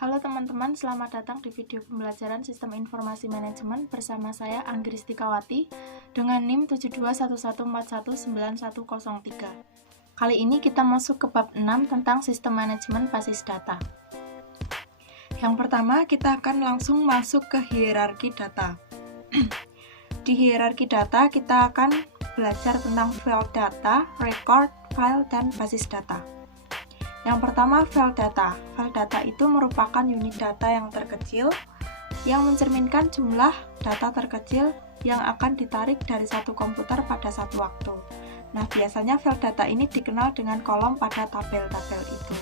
Halo teman-teman, selamat datang di video pembelajaran Sistem Informasi Manajemen bersama saya Anggristika Kawati dengan NIM 7211419103. Kali ini kita masuk ke bab 6 tentang Sistem Manajemen Basis Data. Yang pertama, kita akan langsung masuk ke hierarki data. Di hierarki data, kita akan belajar tentang field data, record, file, dan basis data. Yang pertama, file data. File data itu merupakan unit data yang terkecil yang mencerminkan jumlah data terkecil yang akan ditarik dari satu komputer pada satu waktu. Nah, biasanya file data ini dikenal dengan kolom pada tabel-tabel itu.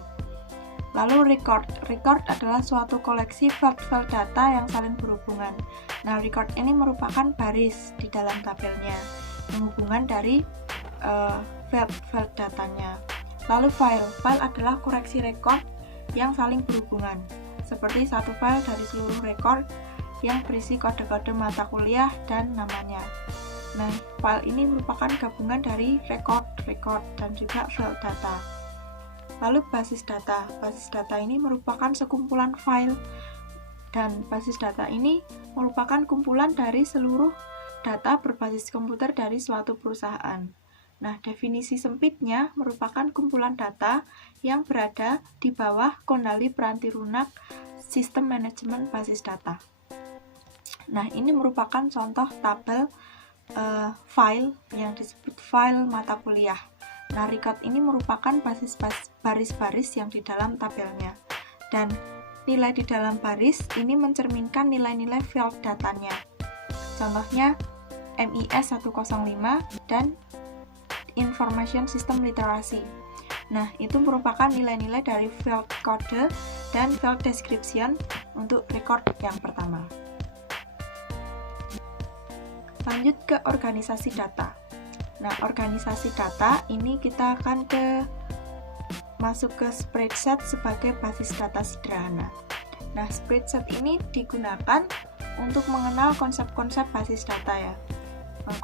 Lalu record. Record adalah suatu koleksi file-file data yang saling berhubungan. Nah, record ini merupakan baris di dalam tabelnya, penghubungan dari file datanya. Lalu file. File adalah koleksi record yang saling berhubungan, seperti satu file dari seluruh record yang berisi kode-kode mata kuliah dan namanya. Nah, file ini merupakan gabungan dari record, dan juga file data. Lalu basis data. Basis data ini merupakan sekumpulan file, dan basis data ini merupakan kumpulan dari seluruh data berbasis komputer dari suatu perusahaan. Nah, definisi sempitnya merupakan kumpulan data yang berada di bawah kendali peranti lunak sistem manajemen basis data. Nah, ini merupakan contoh tabel file yang disebut file mata kuliah. Nah, record ini merupakan baris-baris yang di dalam tabelnya. Dan nilai di dalam baris ini mencerminkan nilai-nilai field datanya. Contohnya MIS 105 dan Information System Literacy. Nah, itu merupakan nilai-nilai dari field code dan field description untuk record yang pertama. Lanjut ke organisasi data. Nah, organisasi data ini kita akan masuk ke spreadsheet sebagai basis data sederhana. Nah, spreadsheet ini digunakan untuk mengenal konsep-konsep basis data ya.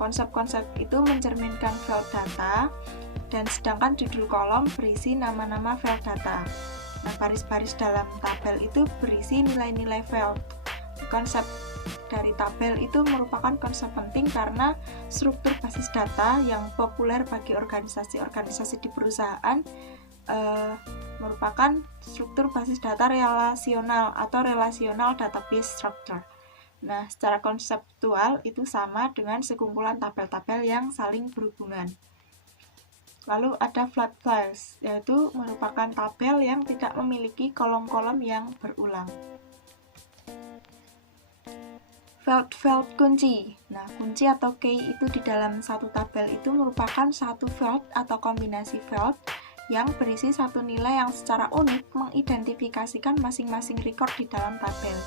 Konsep-konsep itu mencerminkan field data, dan sedangkan judul kolom berisi nama-nama field data. Nah, baris-baris dalam tabel itu berisi nilai-nilai field. Konsep dari tabel itu merupakan konsep penting karena struktur basis data yang populer bagi organisasi-organisasi di perusahaan merupakan struktur basis data relasional atau relational database structure. Nah, secara konseptual itu sama dengan sekumpulan tabel-tabel yang saling berhubungan. Lalu ada flat files, yaitu merupakan tabel yang tidak memiliki kolom-kolom yang berulang. Field kunci. Nah, kunci atau key itu di dalam satu tabel itu merupakan satu field atau kombinasi field yang berisi satu nilai yang secara unik mengidentifikasikan masing-masing record di dalam tabel.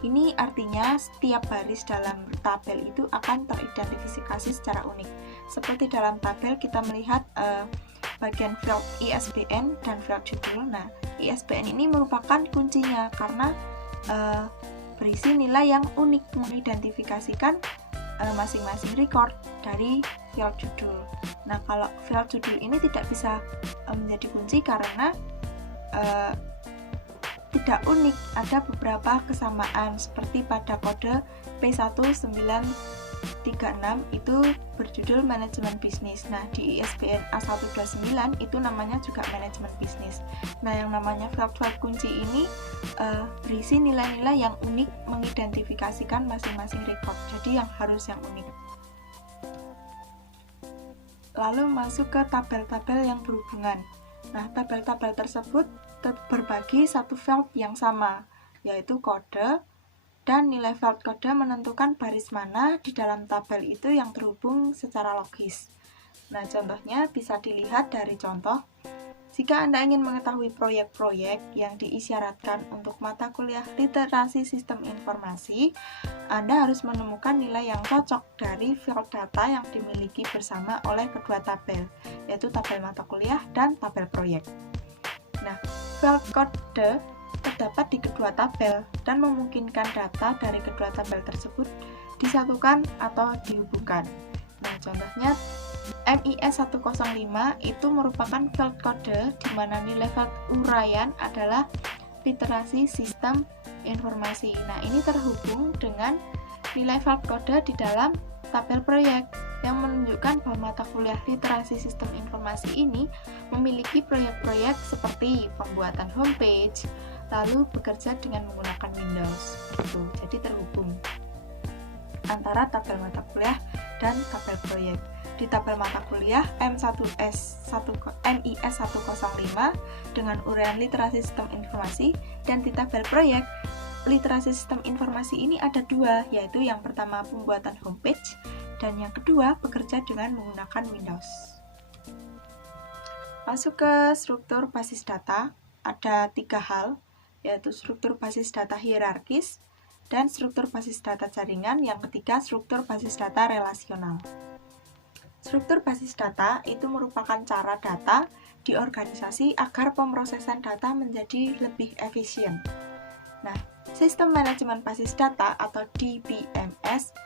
Ini artinya setiap baris dalam tabel itu akan teridentifikasi secara unik. Seperti dalam tabel kita melihat bagian field ISBN dan field judul. Nah, ISBN ini merupakan kuncinya karena berisi nilai yang unik mengidentifikasikan masing-masing record dari field judul. Nah, kalau field judul ini tidak bisa menjadi kunci karena tidak unik, ada beberapa kesamaan seperti pada kode P1936 itu berjudul manajemen bisnis. Nah, di ISBN A129 itu namanya juga manajemen bisnis. Nah, yang namanya field kunci ini berisi nilai-nilai yang unik mengidentifikasikan masing-masing record. Jadi yang harus yang unik. Lalu masuk ke tabel-tabel yang berhubungan. Nah, tabel-tabel tersebut berbagi satu field yang sama, yaitu kode, dan nilai field kode menentukan baris mana di dalam tabel itu yang terhubung secara logis. Nah, contohnya bisa dilihat dari contoh. Jika Anda ingin mengetahui proyek-proyek yang diisyaratkan untuk mata kuliah literasi sistem informasi, Anda harus menemukan nilai yang cocok dari field data yang dimiliki bersama oleh kedua tabel, yaitu tabel mata kuliah dan tabel proyek. Nah, field kode terdapat di kedua tabel dan memungkinkan data dari kedua tabel tersebut disatukan atau dihubungkan. Nah, contohnya MIS 105 itu merupakan field kode di mana nilai field uraian adalah literasi sistem informasi. Nah, ini terhubung dengan nilai file kode di dalam tabel proyek yang menunjukkan bahwa mata kuliah literasi sistem informasi ini memiliki proyek-proyek seperti pembuatan homepage, lalu bekerja dengan menggunakan Windows. Gitu. Jadi terhubung antara tabel mata kuliah dan tabel proyek. Di tabel mata kuliah MIS 105 dengan uraian literasi sistem informasi, dan di tabel proyek literasi sistem informasi ini ada dua, yaitu yang pertama pembuatan homepage dan yang kedua bekerja dengan menggunakan Windows. Masuk ke struktur basis data, ada 3 hal, yaitu struktur basis data hierarkis dan struktur basis data jaringan, yang ketiga struktur basis data relasional. Struktur basis data itu merupakan cara data diorganisasi agar pemrosesan data menjadi lebih efisien. Nah, sistem manajemen basis data atau DBMS,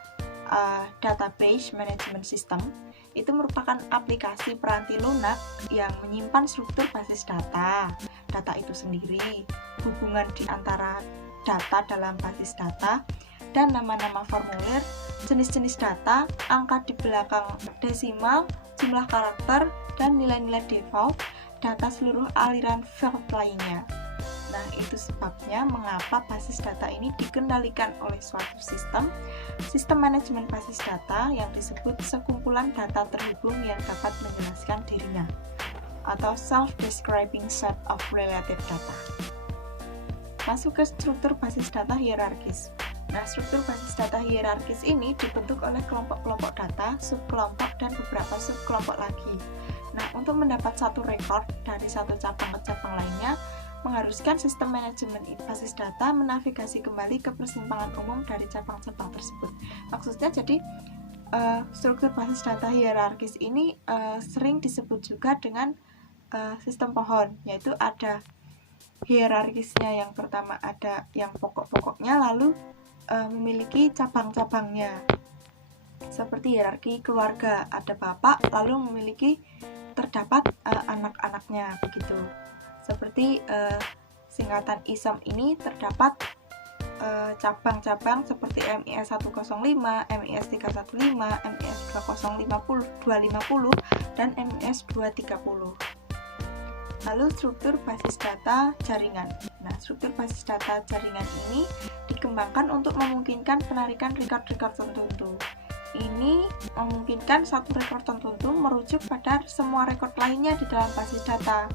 Database Management System, itu merupakan aplikasi peranti lunak yang menyimpan struktur basis data itu sendiri, hubungan di antara data dalam basis data, dan nama-nama formulir, jenis-jenis data, angka di belakang desimal, jumlah karakter, dan nilai-nilai default, data seluruh aliran file lainnya. Nah, itu sebabnya mengapa basis data ini dikendalikan oleh suatu sistem manajemen basis data yang disebut sekumpulan data terhubung yang dapat menjelaskan dirinya, atau self-describing set of relative data. Masuk ke struktur basis data hierarkis. Nah, struktur basis data hierarkis ini dibentuk oleh kelompok-kelompok data, subkelompok, dan beberapa subkelompok lagi. Nah, untuk mendapat satu rekor dari satu cabang ke cabang lainnya, mengharuskan sistem manajemen basis data menavigasi kembali ke persimpangan umum dari cabang-cabang tersebut. Maksudnya, jadi struktur basis data hierarkis ini sering disebut juga dengan sistem pohon, yaitu ada hierarkisnya. Yang pertama ada yang pokok-pokoknya, lalu memiliki cabang-cabangnya, seperti hierarki keluarga, ada bapak lalu memiliki terdapat anak-anaknya, begitu. Seperti singkatan ISOM ini terdapat cabang-cabang seperti MIS 105, MIS 315, MIS 250, dan MIS 230. Lalu struktur basis data jaringan. Nah, struktur basis data jaringan ini dikembangkan untuk memungkinkan penarikan rekor-rekor tertentu. Ini memungkinkan satu rekor tertentu merujuk pada semua rekor lainnya di dalam basis data.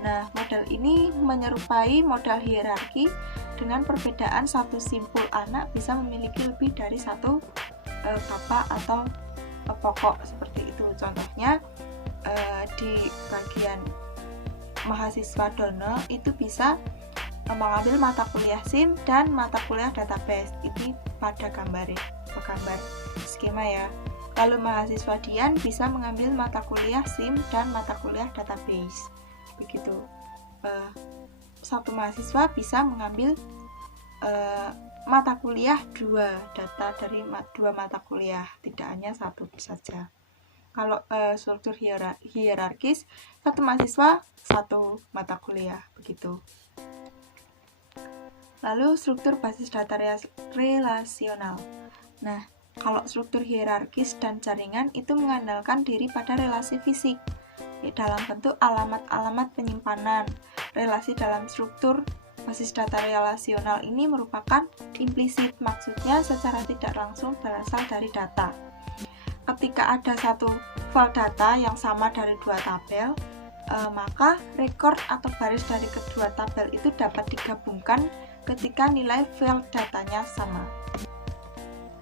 Nah, model ini menyerupai model hierarki dengan perbedaan satu simpul anak bisa memiliki lebih dari satu bapak atau pokok, seperti itu. Contohnya di bagian mahasiswa dono itu bisa mengambil mata kuliah SIM dan mata kuliah database. Ini pada gambar skema ya. Lalu mahasiswa Dian bisa mengambil mata kuliah SIM dan mata kuliah database. Begitu. Satu mahasiswa bisa mengambil mata kuliah 2, data dari 2 mata kuliah, tidak hanya satu saja. Kalau struktur hierarkis, satu mahasiswa satu mata kuliah, begitu. Lalu struktur basis data relasional. Nah, kalau struktur hierarkis dan jaringan itu mengandalkan diri pada relasi fisik dalam bentuk alamat-alamat penyimpanan. Relasi dalam struktur basis data relasional ini merupakan implisit, maksudnya secara tidak langsung berasal dari data. Ketika ada satu file data yang sama dari 2 tabel, maka rekor atau baris dari kedua tabel itu dapat digabungkan ketika nilai file datanya sama.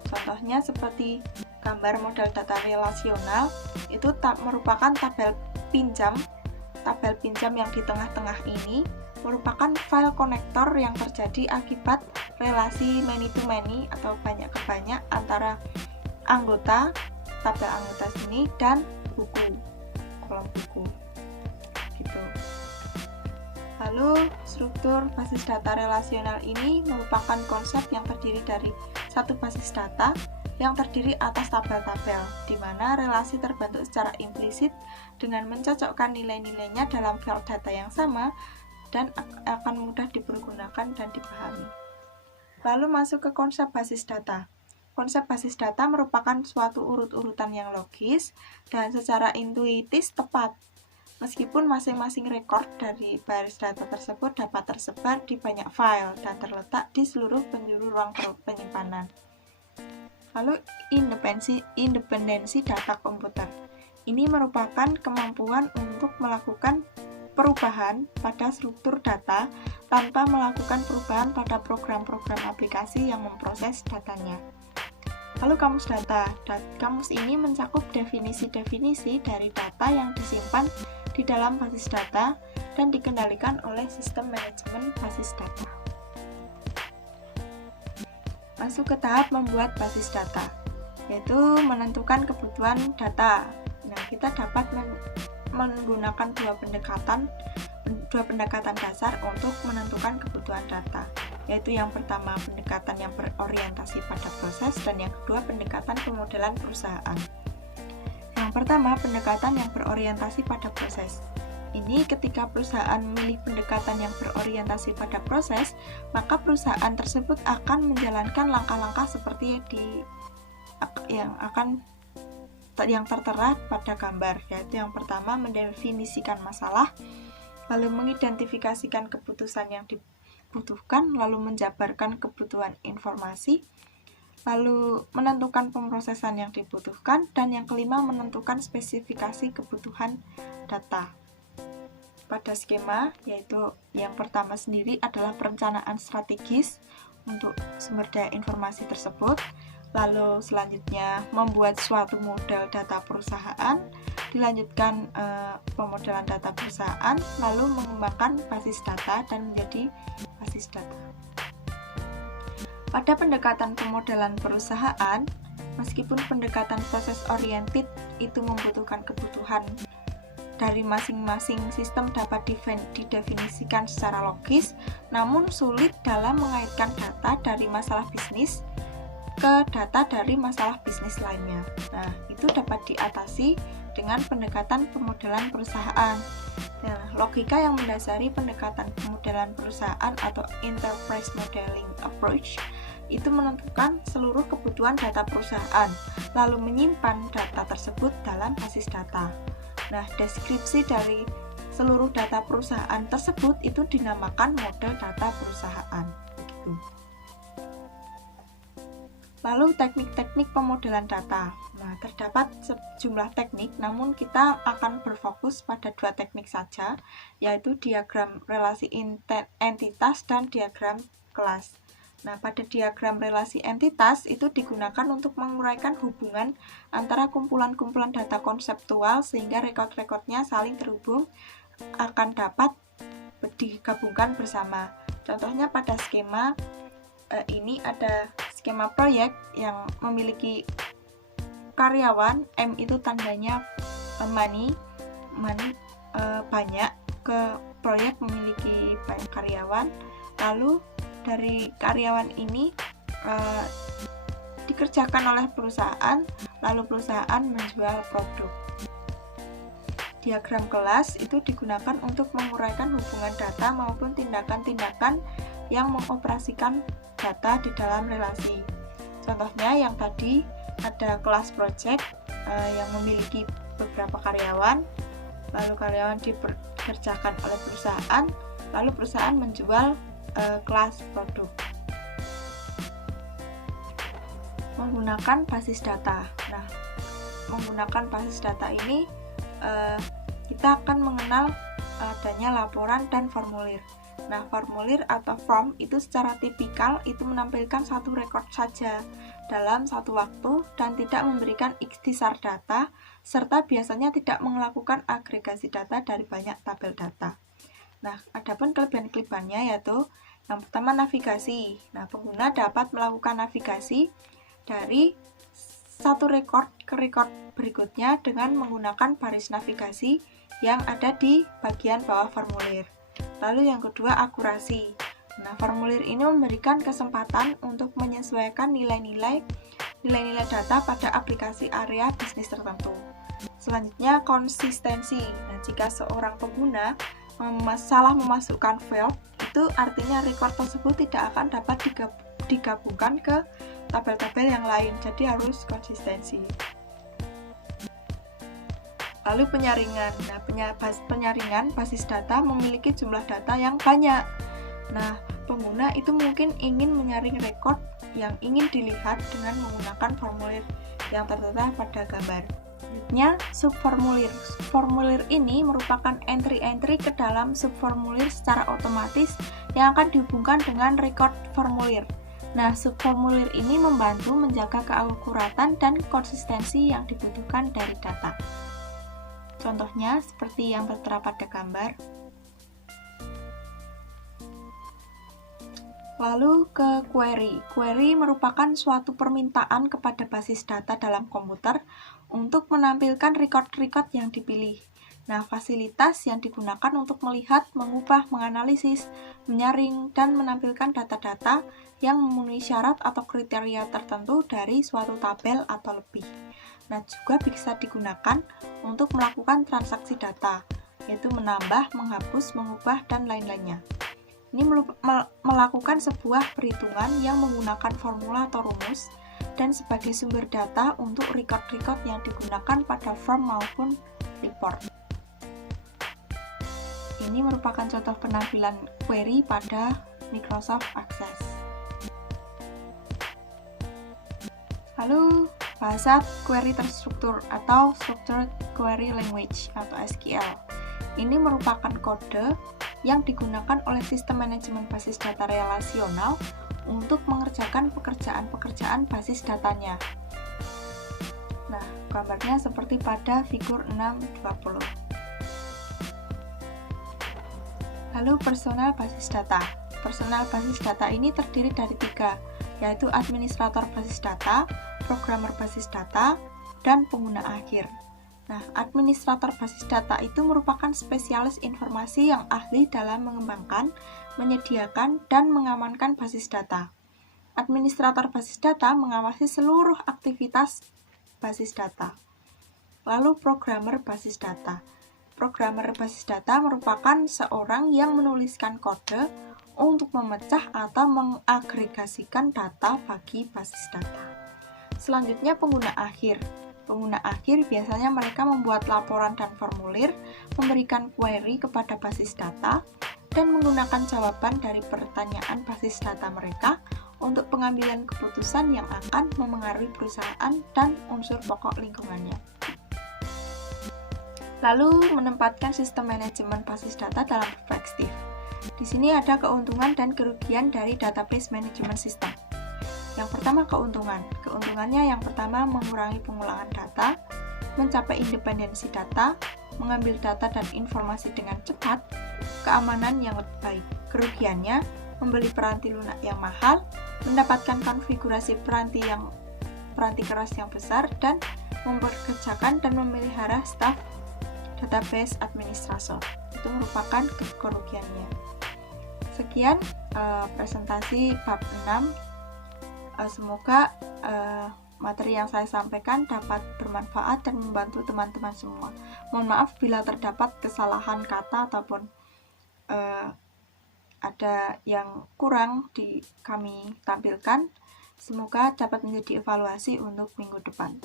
Contohnya seperti gambar model data relasional, itu merupakan tabel pinjam. Tabel pinjam yang di tengah-tengah ini merupakan file konektor yang terjadi akibat relasi many to many atau banyak ke banyak antara anggota tabel anggota sini dan buku, kolom buku, gitu. Lalu struktur basis data relasional ini merupakan konsep yang terdiri dari satu basis data yang terdiri atas tabel-tabel, di mana relasi terbentuk secara implisit dengan mencocokkan nilai-nilainya dalam file data yang sama dan akan mudah dipergunakan dan dipahami. Lalu masuk ke konsep basis data. Konsep basis data merupakan suatu urut-urutan yang logis dan secara intuitif tepat. Meskipun masing-masing rekor dari baris data tersebut dapat tersebar di banyak file dan terletak di seluruh penjuru ruang penyimpanan. Lalu independensi data komputer. Ini merupakan kemampuan untuk melakukan perubahan pada struktur data tanpa melakukan perubahan pada program-program aplikasi yang memproses datanya. Lalu kamus data. Kamus ini mencakup definisi-definisi dari data yang disimpan di dalam basis data dan dikendalikan oleh sistem manajemen basis data. Masuk ke tahap membuat basis data, yaitu menentukan kebutuhan data. Nah, kita dapat menggunakan dua pendekatan dasar untuk menentukan kebutuhan data, yaitu yang pertama pendekatan yang berorientasi pada proses dan yang kedua pendekatan pemodelan perusahaan. Yang pertama, pendekatan yang berorientasi pada proses. Ini ketika perusahaan memilih pendekatan yang berorientasi pada proses, maka perusahaan tersebut akan menjalankan langkah-langkah seperti yang tertera pada gambar, yaitu yang pertama mendefinisikan masalah, lalu mengidentifikasikan keputusan yang dibutuhkan, lalu menjabarkan kebutuhan informasi, lalu menentukan pemrosesan yang dibutuhkan, dan yang kelima menentukan spesifikasi kebutuhan data. Pada skema, yaitu yang pertama sendiri adalah perencanaan strategis untuk sumber daya informasi tersebut, lalu selanjutnya membuat suatu model data perusahaan, dilanjutkan pemodelan data perusahaan, lalu mengembangkan basis data dan menjadi basis data. Pada pendekatan pemodelan perusahaan, meskipun pendekatan proses oriented itu membutuhkan kebutuhan dari masing-masing sistem dapat didefinisikan secara logis, namun sulit dalam mengaitkan data dari masalah bisnis ke data dari masalah bisnis lainnya. Nah, itu dapat diatasi dengan pendekatan pemodelan perusahaan. Nah, logika yang mendasari pendekatan pemodelan perusahaan atau Enterprise Modeling Approach itu menentukan seluruh kebutuhan data perusahaan, lalu menyimpan data tersebut dalam basis data. Nah, deskripsi dari seluruh data perusahaan tersebut itu dinamakan model data perusahaan. Gitu. Lalu teknik-teknik pemodelan data. Nah, terdapat sejumlah teknik, namun kita akan berfokus pada dua teknik saja, yaitu diagram relasi entitas dan diagram kelas. Nah, pada diagram relasi entitas itu digunakan untuk menguraikan hubungan antara kumpulan-kumpulan data konseptual sehingga rekod-rekodnya saling terhubung akan dapat digabungkan bersama. Contohnya pada skema ini ada skema proyek yang memiliki karyawan, M itu tandanya money banyak, ke proyek memiliki banyak karyawan, lalu dari karyawan ini dikerjakan oleh perusahaan, lalu perusahaan menjual produk. Diagram kelas itu digunakan untuk menguraikan hubungan data maupun tindakan-tindakan yang mengoperasikan data di dalam relasi. Contohnya yang tadi ada kelas project yang memiliki beberapa karyawan, lalu karyawan dikerjakan oleh perusahaan, lalu perusahaan menjual kelas produk. Menggunakan basis data. Nah, menggunakan basis data ini kita akan mengenal adanya laporan dan formulir. Nah, formulir atau form itu secara tipikal itu menampilkan satu rekod saja dalam satu waktu dan tidak memberikan ikhtisar data, serta biasanya tidak melakukan agregasi data dari banyak tabel data. Nah, adapun kelebihan-kelebihannya yaitu yang pertama navigasi. Nah, pengguna dapat melakukan navigasi dari satu rekod ke rekod berikutnya dengan menggunakan baris navigasi yang ada di bagian bawah formulir. Lalu yang kedua, akurasi. Nah, formulir ini memberikan kesempatan untuk menyesuaikan nilai-nilai data pada aplikasi area bisnis tertentu. Selanjutnya, konsistensi. Nah, jika seorang pengguna salah memasukkan field, itu artinya record tersebut tidak akan dapat digabungkan ke tabel-tabel yang lain, jadi harus konsistensi. Lalu penyaringan. Nah, penyaringan basis data memiliki jumlah data yang banyak. Nah, pengguna itu mungkin ingin menyaring record yang ingin dilihat dengan menggunakan formulir yang tertera pada gambar. Selanjutnya, subformulir. Formulir ini merupakan entry-entry ke dalam subformulir secara otomatis yang akan dihubungkan dengan record formulir. Nah, subformulir ini membantu menjaga keakuratan dan konsistensi yang dibutuhkan dari data. Contohnya seperti yang tertera pada gambar. Lalu ke query. Query merupakan suatu permintaan kepada basis data dalam komputer untuk menampilkan record-record yang dipilih. Nah, fasilitas yang digunakan untuk melihat, mengubah, menganalisis, menyaring, dan menampilkan data-data yang memenuhi syarat atau kriteria tertentu dari suatu tabel atau lebih. Nah, juga bisa digunakan untuk melakukan transaksi data, yaitu menambah, menghapus, mengubah, dan lain-lainnya. Ini melakukan sebuah perhitungan yang menggunakan formula atau rumus dan sebagai sumber data untuk record-record yang digunakan pada form maupun report. Ini merupakan contoh penampilan query pada Microsoft Access. Lalu, bahasa query terstruktur atau Structured Query Language atau SQL. Ini merupakan kode yang digunakan oleh sistem manajemen basis data relasional untuk mengerjakan pekerjaan-pekerjaan basis datanya. Nah, gambarnya seperti pada figur 6.20. Lalu personal basis data. Personal basis data ini terdiri dari 3, yaitu administrator basis data, programmer basis data, dan pengguna akhir. Nah, administrator basis data itu merupakan spesialis informasi yang ahli dalam mengembangkan, menyediakan, dan mengamankan basis data. Administrator basis data mengawasi seluruh aktivitas basis data. Lalu, programmer basis data. Programmer basis data merupakan seorang yang menuliskan kode untuk memecah atau mengagregasikan data bagi basis data. Selanjutnya, pengguna akhir. Pengguna akhir biasanya mereka membuat laporan dan formulir, memberikan query kepada basis data, dan menggunakan jawaban dari pertanyaan basis data mereka untuk pengambilan keputusan yang akan memengaruhi perusahaan dan unsur pokok lingkungannya. Lalu, menempatkan sistem manajemen basis data dalam perspektif. Di sini ada keuntungan dan kerugian dari database management system. Yang pertama, keuntungan. Keuntungannya yang pertama mengurangi pengulangan data, mencapai independensi data, mengambil data dan informasi dengan cepat, keamanan yang lebih baik. Kerugiannya, membeli peranti lunak yang mahal, mendapatkan konfigurasi peranti keras yang besar, dan memperkerjakan dan memelihara staf database administrator. Itu merupakan kerugiannya. Sekian presentasi bab 6. Semoga materi yang saya sampaikan dapat bermanfaat dan membantu teman-teman semua. Mohon maaf bila terdapat kesalahan kata ataupun ada yang kurang kami tampilkan. Semoga dapat menjadi evaluasi untuk minggu depan.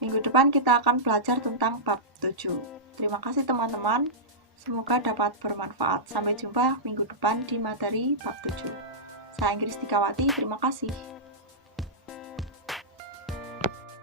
Minggu depan kita akan belajar tentang bab 7. Terima kasih teman-teman. Semoga dapat bermanfaat. Sampai jumpa minggu depan di materi bab 7. Saya Inggris Dikawati, terima kasih.